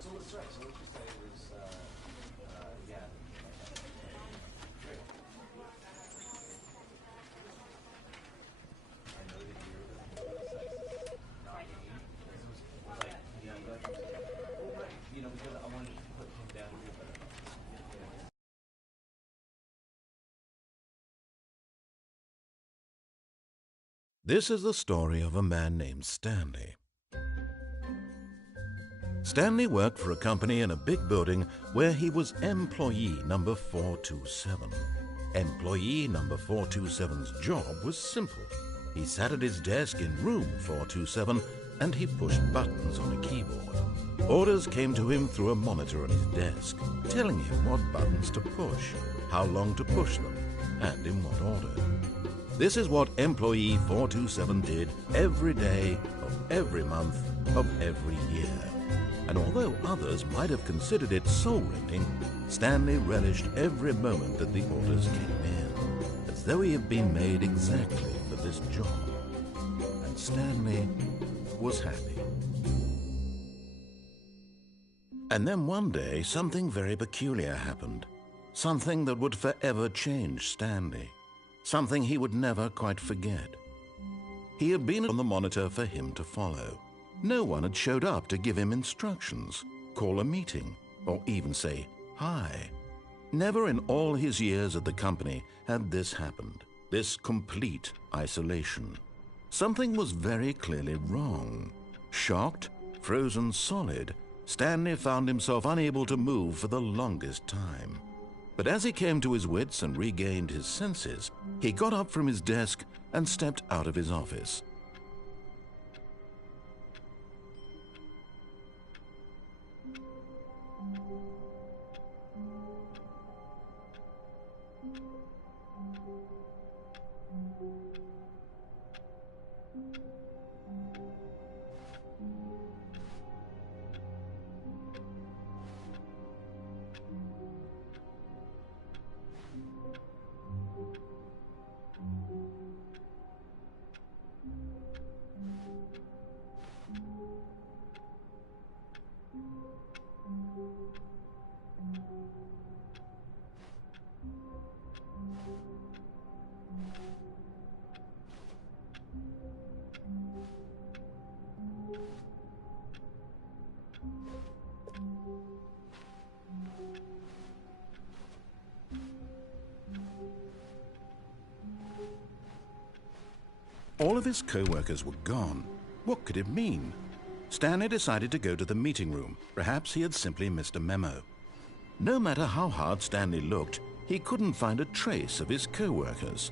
So let's try. So let's just say it was, yeah. Great. I know that you're not me. This was like, you know, well, right. You know, because I wanted to put him down here, but This is the story of a man named Stanley. Stanley worked for a company in a big building where he was employee number 427. Employee number 427's job was simple. He sat at his desk in room 427 and he pushed buttons on a keyboard. Orders came to him through a monitor on his desk, telling him what buttons to push, how long to push them, and in what order. This is what employee 427 did every day of every month of every year. And although others might have considered it soul-rending, Stanley relished every moment that the orders came in, as though he had been made exactly for this job. And Stanley was happy. And then one day, something very peculiar happened. Something that would forever change Stanley. Something he would never quite forget. He had been on the monitor for him to follow. No one had showed up to give him instructions, call a meeting, or even say hi. Never in all his years at the company had this happened, this complete isolation. Something was very clearly wrong. Shocked, frozen solid, Stanley found himself unable to move for the longest time. But as he came to his wits and regained his senses, he got up from his desk and stepped out of his office. All of his co-workers were gone. What could it mean? Stanley decided to go to the meeting room. Perhaps he had simply missed a memo. No matter how hard Stanley looked, he couldn't find a trace of his co-workers.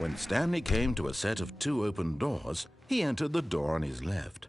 When Stanley came to a set of 2 open doors, he entered the door on his left.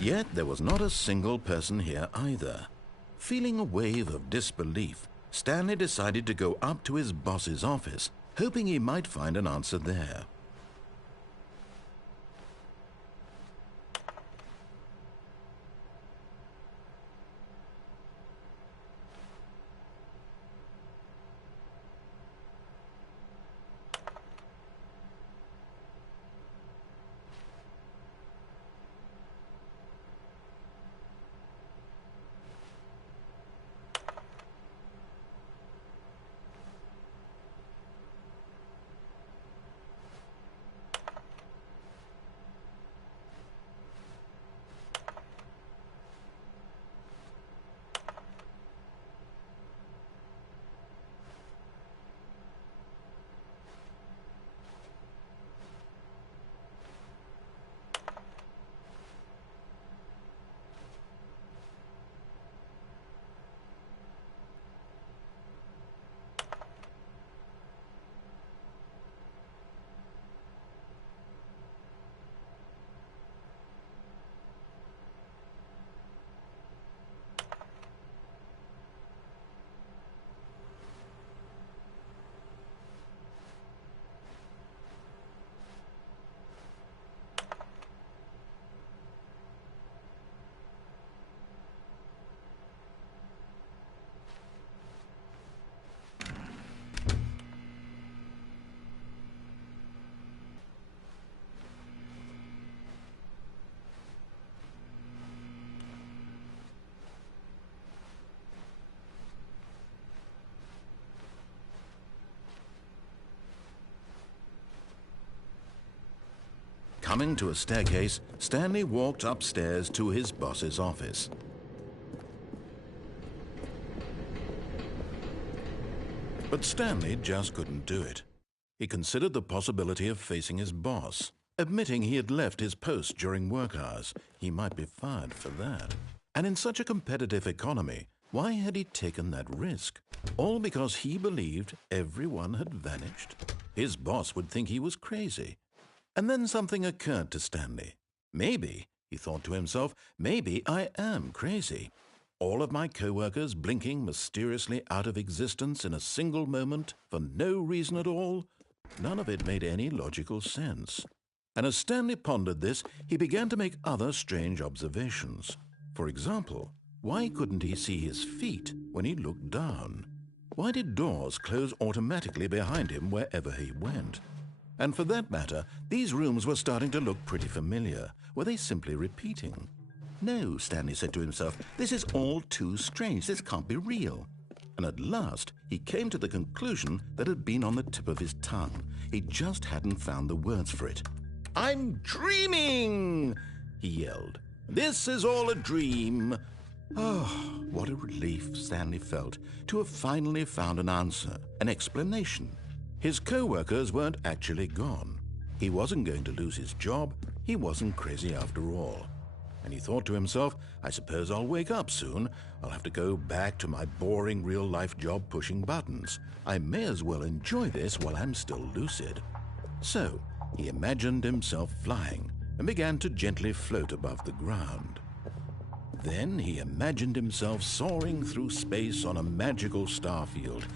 Yet there was not a single person here either. Feeling a wave of disbelief, Stanley decided to go up to his boss's office hoping he might find an answer there. Coming to a staircase, Stanley walked upstairs to his boss's office. But Stanley just couldn't do it. He considered the possibility of facing his boss. Admitting he had left his post during work hours, he might be fired for that. And in such a competitive economy, why had he taken that risk? All because he believed everyone had vanished? His boss would think he was crazy. And then something occurred to Stanley. Maybe, he thought to himself, maybe I am crazy. All of my co-workers blinking mysteriously out of existence in a single moment for no reason at all? None of it made any logical sense. And as Stanley pondered this, he began to make other strange observations. For example, why couldn't he see his feet when he looked down? Why did doors close automatically behind him wherever he went? And for that matter, these rooms were starting to look pretty familiar. Were they simply repeating? No, Stanley said to himself, this is all too strange. This can't be real. And at last, he came to the conclusion that had been on the tip of his tongue. He just hadn't found the words for it. "I'm dreaming!" he yelled. "This is all a dream." Oh, what a relief Stanley felt to have finally found an answer, an explanation. His co-workers weren't actually gone. He wasn't going to lose his job. He wasn't crazy after all. And he thought to himself, I suppose I'll wake up soon. I'll have to go back to my boring real-life job pushing buttons. I may as well enjoy this while I'm still lucid. So he imagined himself flying and began to gently float above the ground. Then he imagined himself soaring through space on a magical starfield,